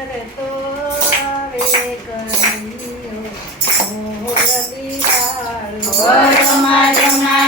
કરતો આવે કરિયો મોર દિવાળો જમા જમા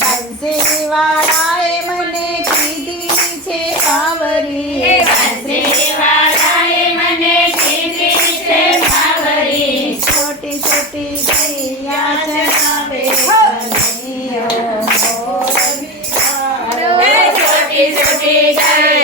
બંસીવાળાએ મને કીધી છે આવરી બંસીવાળાએ મને કીધી છે આવરી છોટી છોટી ગૈયા ચરાવે છોટી છોટી ગઈ